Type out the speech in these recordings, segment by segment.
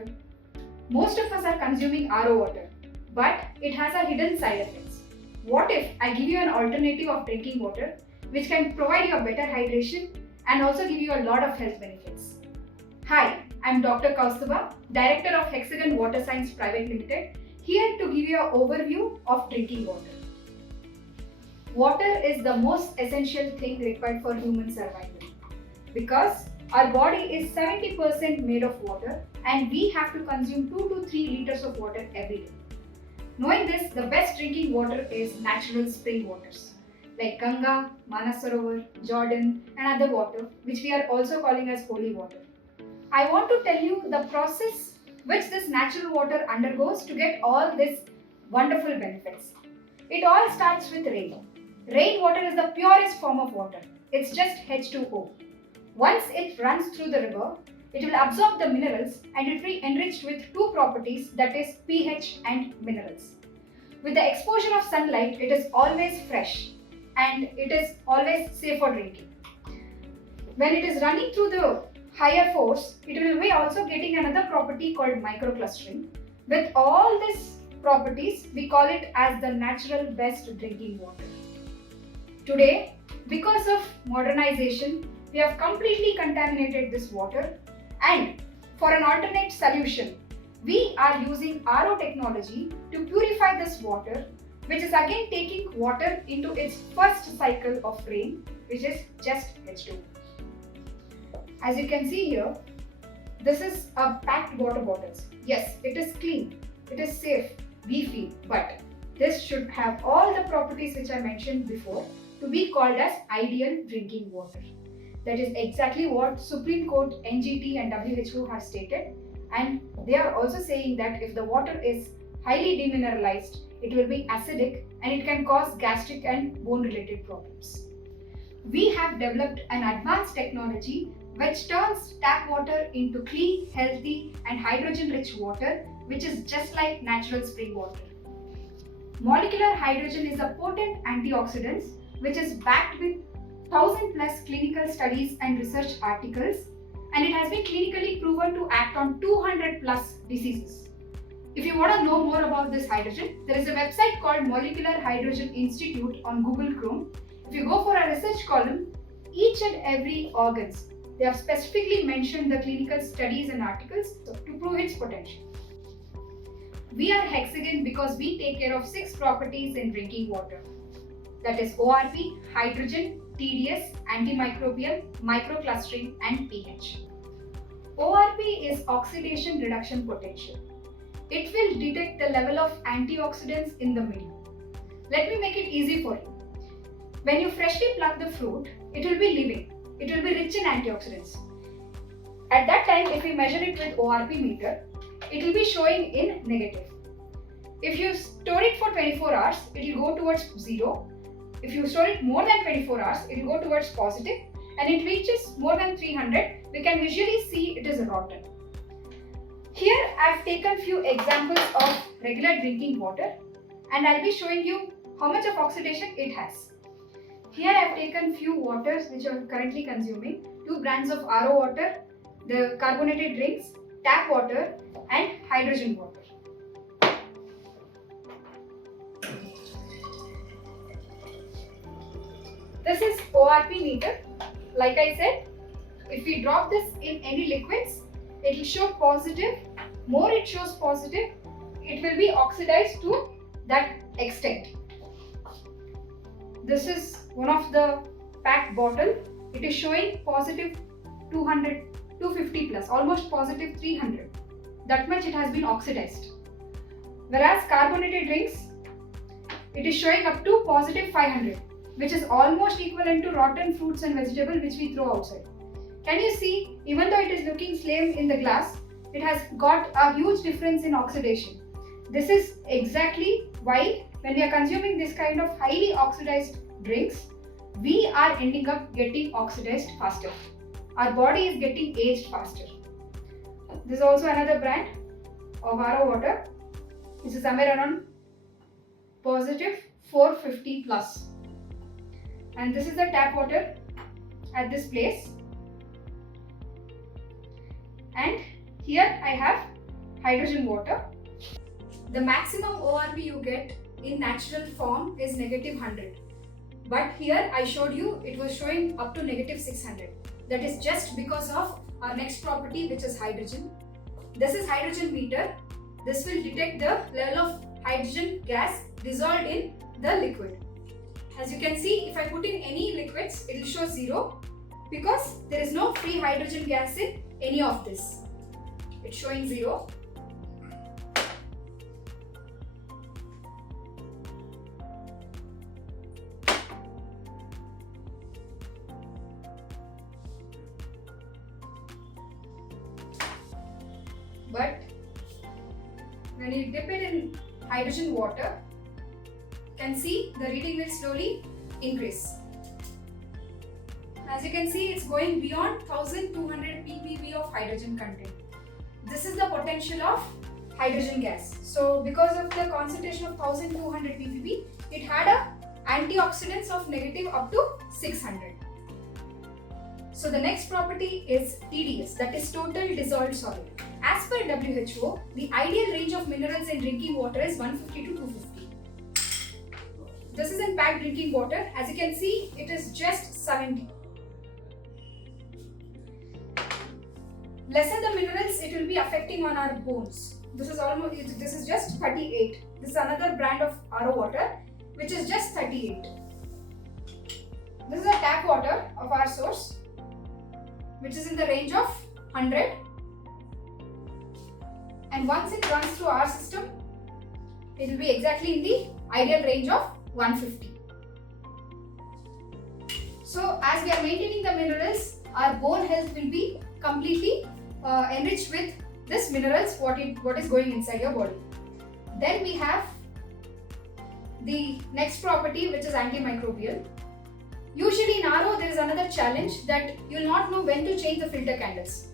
water. Most of us are consuming RO water, but it has a hidden side effects. What if I give you an alternative of drinking water which can provide you a better hydration and also give you a lot of health benefits? Hi, I'm Dr. Kaustuba, Director of Hexagon Water Science Private Limited, here to give you an overview of drinking water. Water is the most essential thing required for human survival because our body is 70% made of water and we have to consume 2 to 3 liters of water every day. Knowing this, the best drinking water is natural spring waters like Ganga, Manasarovar, Jordan and other water which we are also calling as holy water. I want to tell you the process which this natural water undergoes to get all these wonderful benefits. It all starts with rain. Rainwater is the purest form of water. It's just H2O. Once it runs through the river, it will absorb the minerals and it will be enriched with two properties, that is pH and minerals. With the exposure of sunlight, it is always fresh and it is always safe for drinking. When it is running through the higher force, it will be also getting another property called microclustering. With all these properties, we call it as the natural best drinking water. Today, because of modernization, we have completely contaminated this water, and for an alternate solution, we are using RO technology to purify this water, which is again taking water into its first cycle of rain, which is just H2. As you can see here, this is a packed water bottles. Yes, it is clean, it is safe, we feel, but this should have all the properties which I mentioned before to be called as ideal drinking water. That is exactly what Supreme Court, NGT and WHO have stated, and they are also saying that if the water is highly demineralized, it will be acidic and it can cause gastric and bone related problems. We have developed an advanced technology which turns tap water into clean, healthy and hydrogen rich water, which is just like natural spring water. Molecular hydrogen is a potent antioxidant which is backed with 1000 plus clinical studies and research articles, and it has been clinically proven to act on 200 plus diseases. If you want to know more about this hydrogen, there is a website called Molecular Hydrogen Institute on Google Chrome. If you go for a research column, each and every organs, they have specifically mentioned the clinical studies and articles to prove its potential. We are Hexagon because we take care of 6 properties in drinking water. That is ORP, hydrogen, TDS, antimicrobial, microclustering and pH. ORP is oxidation reduction potential. It will detect the level of antioxidants in the milk. Let me make it easy for you. When you freshly pluck the fruit, it will be living. It will be rich in antioxidants. At that time, if we measure it with ORP meter, it will be showing in negative. If you store it for 24 hours, it will go towards 0. If you store it more than 24 hours, it will go towards positive, and it reaches more than 300, we can visually see it is rotten. Here I have taken few examples of regular drinking water and I will be showing you how much of oxidation it has. Here I have taken few waters which I am currently consuming, 2 brands of RO water, the carbonated drinks, tap water and hydrogen water. This is ORP meter. Like I said, if we drop this in any liquids, it will show positive. More it shows positive, it will be oxidized to that extent. This is one of the packed bottle. It is showing positive 200, 250 plus, almost positive 300. That much it has been oxidized. Whereas carbonated drinks, it is showing up to positive 500. Which is almost equivalent to rotten fruits and vegetables which we throw outside. Can you see, even though it is looking slim in the glass, it has got a huge difference in oxidation. This is exactly why when we are consuming this kind of highly oxidized drinks, we are ending up getting oxidized faster. Our body is getting aged faster. This is also another brand of RO water. This is somewhere around positive 450 plus. And this is the tap water at this place. And here I have hydrogen water. The maximum ORB you get in natural form is -100. But here I showed you it was showing up to -600. That is just because of our next property, which is hydrogen. This is hydrogen meter. This will detect the level of hydrogen gas dissolved in the liquid. As you can see, if I put in any liquids, it will show 0 because there is no free hydrogen gas in any of this. It's showing 0. But when you dip it in hydrogen water, you can see the reading will slowly increase. As you can see, it's going beyond 1200 ppb of hydrogen content. This is the potential of hydrogen gas. So because of the concentration of 1200 ppb, it had a antioxidants of negative up to 600. So the next property is TDS, that is total dissolved solid. As per WHO, the ideal range of minerals in drinking water is 150 to 250. This is in packed drinking water. As you can see, it is just 70. Lesser the minerals, it will be affecting on our bones. This is just 38. This is another brand of RO water, which is just 38. This is a tap water of our source, which is in the range of 100. And once it runs through our system, it will be exactly in the ideal range of 150. So as we are maintaining the minerals, our bone health will be completely enriched with this minerals, what is going inside your body. Then we have the next property, which is antimicrobial. Usually in RO, there is another challenge that you will not know when to change the filter candles.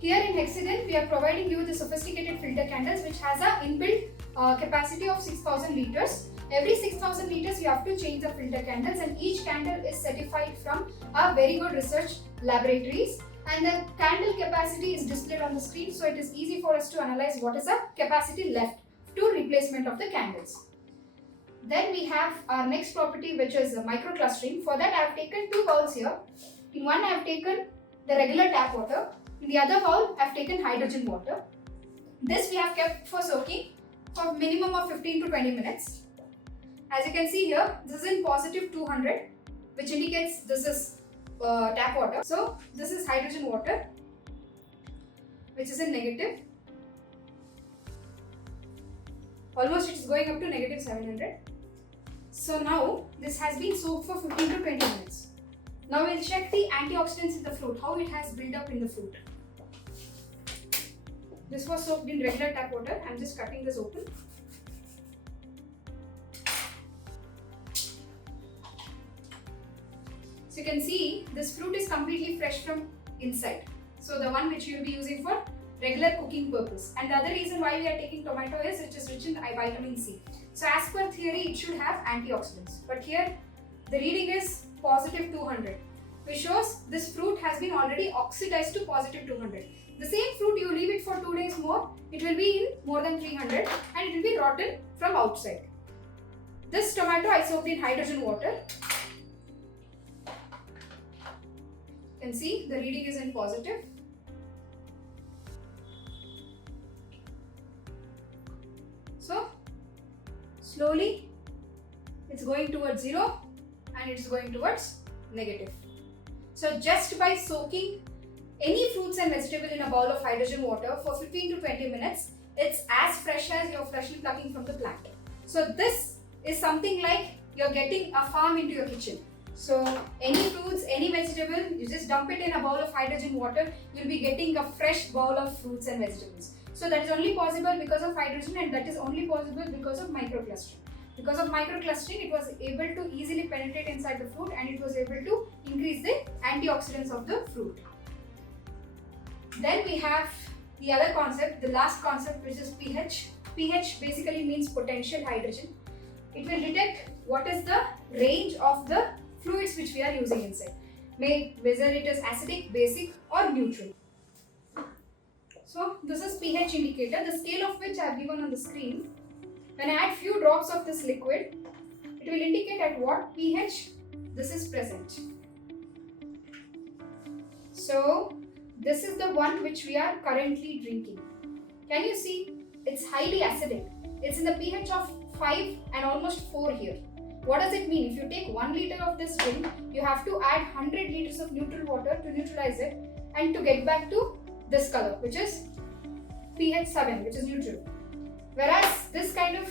Here in Hexagon, we are providing you the sophisticated filter candles, which has an inbuilt capacity of 6000 liters. Every 6000 liters, you have to change the filter candles, and each candle is certified from a very good research laboratories. And the candle capacity is displayed on the screen, so it is easy for us to analyze what is the capacity left to replacement of the candles. Then we have our next property, which is microclustering. For that, I have taken two bowls here. In one, I have taken the regular tap water. In the other bowl, I have taken hydrogen water. This we have kept for soaking for minimum of 15 to 20 minutes. As you can see here, this is in positive 200, which indicates this is tap water. So this is hydrogen water, which is in negative. Almost it is going up to negative 700. So now this has been soaked for 15 to 20 minutes. Now we'll check the antioxidants in the fruit, how it has built up in the fruit. This was soaked in regular tap water. I'm just cutting this open. So you can see this fruit is completely fresh from inside. So the one which you will be using for regular cooking purpose. And the other reason why we are taking tomato is it is rich in vitamin C. So as per theory, it should have antioxidants. But here the reading is positive 200, which shows this fruit has been already oxidized to positive 200. The same fruit, you leave it for 2 days more, it will be in more than 300 and it will be rotten from outside. This tomato I soaked in hydrogen water. You can see the reading is in positive. So slowly it's going towards 0 and it's going towards negative. So just by soaking any fruits and vegetable in a bowl of hydrogen water for 15 to 20 minutes, it's as fresh as you're freshly plucking from the plant. So this is something like you're getting a farm into your kitchen. So any fruits, any vegetable, you just dump it in a bowl of hydrogen water, you'll be getting a fresh bowl of fruits and vegetables. So that is only possible because of hydrogen, and that is only possible because of microclustering. Because of microclustering, it was able to easily penetrate inside the fruit and it was able to increase the antioxidants of the fruit. Then we have the other concept, the last concept, which is pH. pH basically means potential hydrogen. It will detect what is the range of the fluids which we are using inside, whether it is acidic, basic or neutral. So this is pH indicator, the scale of which I have given on the screen. When I add few drops of this liquid, it will indicate at what pH this is present. So this is the one which we are currently drinking. Can you see? It's highly acidic. It's in the pH of 5 and almost 4 here. What does it mean? If you take 1 liter of this drink, you have to add 100 liters of neutral water to neutralize it and to get back to this color, which is pH 7, which is neutral. Whereas this kind of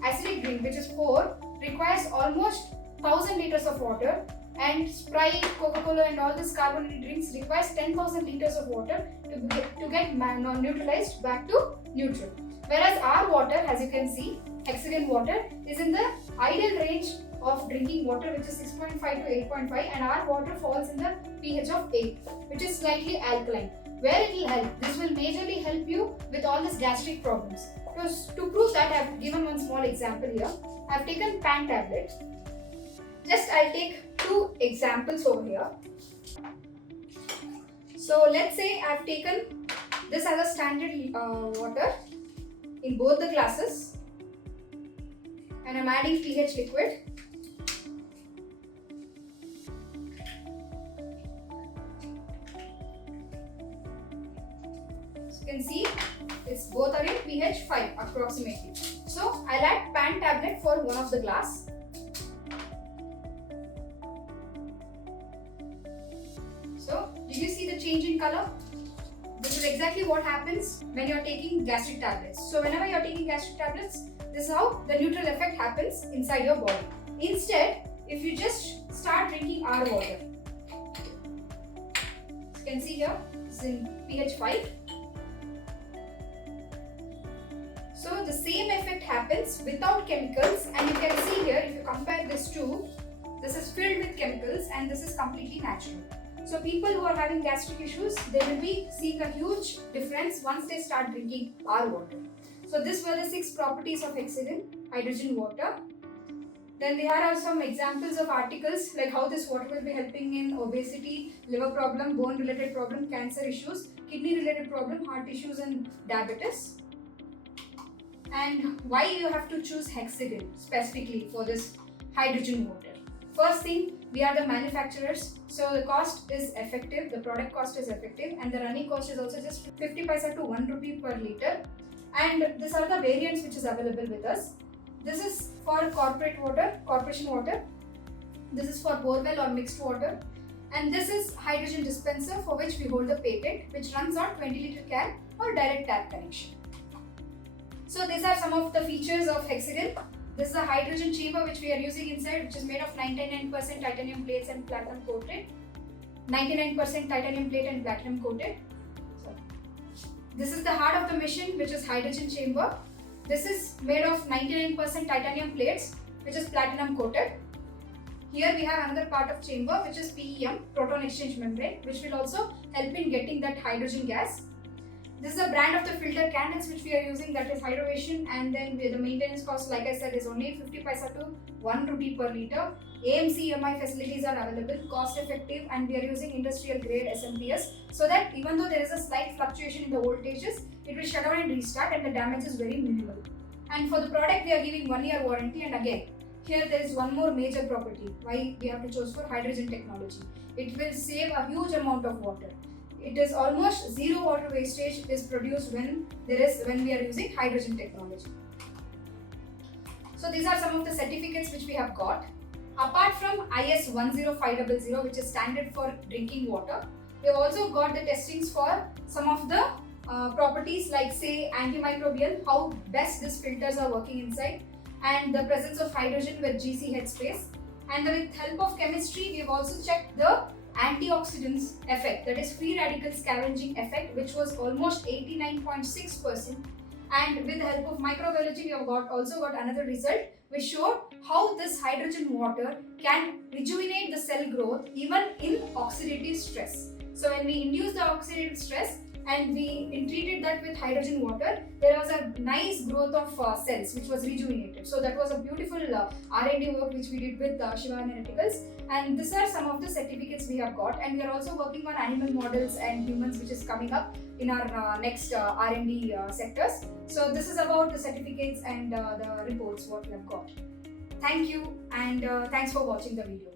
acidic drink, which is 4, requires almost 1000 liters of water, and Sprite, Coca-Cola and all these carbonated drinks requires 10,000 liters of water to get neutralized back to neutral. Whereas our water, as you can see, Hexagon water, is in the ideal range of drinking water, which is 6.5 to 8.5, and our water falls in the pH of 8, which is slightly alkaline. Where it will help? This will majorly help you with all these gastric problems. To prove that, I have given one small example here. I have taken pan tablet. Just I'll take 2 examples over here. So let's say I have taken this as a standard water in both the glasses, and I'm adding pH liquid. So you can see it's both are in pH 5 approximately. So I'll add pan tablet for one of the glass. So did you see the change in color? This is exactly what happens when you're taking gastric tablets. So whenever you're taking gastric tablets, this is how the neutral effect happens inside your body. Instead, if you just start drinking our water, you can see here, it's in pH 5. So the same effect happens without chemicals, and you can see here, if you compare this to, this is filled with chemicals and this is completely natural. So people who are having gastric issues, they will be seeing a huge difference once they start drinking our water. So these were the 6 properties of Hexagon hydrogen water. Then there are some examples of articles like how this water will be helping in obesity, liver problem, bone related problem, cancer issues, kidney related problem, heart issues and diabetes. And why you have to choose Hexagon specifically for this hydrogen water. First thing, we are the manufacturers, so the cost is effective, the product cost is effective, and the running cost is also just 50 paisa to 1 rupee per liter. And these are the variants which is available with us. This is for corporate water, corporation water. This is for borewell or mixed water. And this is hydrogen dispenser, for which we hold the patent, which runs on 20 liter can or direct tap connection. So these are some of the features of Hexagon. This is a hydrogen chamber which we are using inside, which is made of 99% titanium plates and platinum coated. 99% titanium plate and platinum coated. So, this is the heart of the machine, which is hydrogen chamber. This is made of 99% titanium plates, which is platinum coated. Here we have another part of chamber, which is PEM, proton exchange membrane, which will also help in getting that hydrogen gas. This is a brand of the filter candles which we are using, that is Hydrovation, and then the maintenance cost, like I said, is only 50 paisa to 1 rupee per liter. AMC EMI facilities are available, cost effective, and we are using industrial grade SMPS, so that even though there is a slight fluctuation in the voltages, it will shut down and restart and the damage is very minimal. And for the product we are giving 1 year warranty, and again, here there is one more major property why we have to choose for hydrogen technology. It will save a huge amount of water. It is almost zero water wastage is produced when we are using hydrogen technology. So these are some of the certificates which we have got. Apart from IS 10500, which is standard for drinking water, we have also got the testings for some of the properties like, say, antimicrobial, how best these filters are working inside, and the presence of hydrogen with GC headspace. And with help of chemistry, we have also checked the antioxidants effect, that is free radical scavenging effect, which was almost 89.6%. And with the help of microbiology, we have also got another result which showed how this hydrogen water can rejuvenate the cell growth even in oxidative stress. So when we induce the oxidative stress and we treated that with hydrogen water, there was a nice growth of cells which was rejuvenated. So that was a beautiful R&D work which we did with Shiva Analyticals, and these are some of the certificates we have got, and we are also working on animal models and humans, which is coming up in our next R&D sectors. So this is about the certificates and the reports what we have got. Thank you, and thanks for watching the video.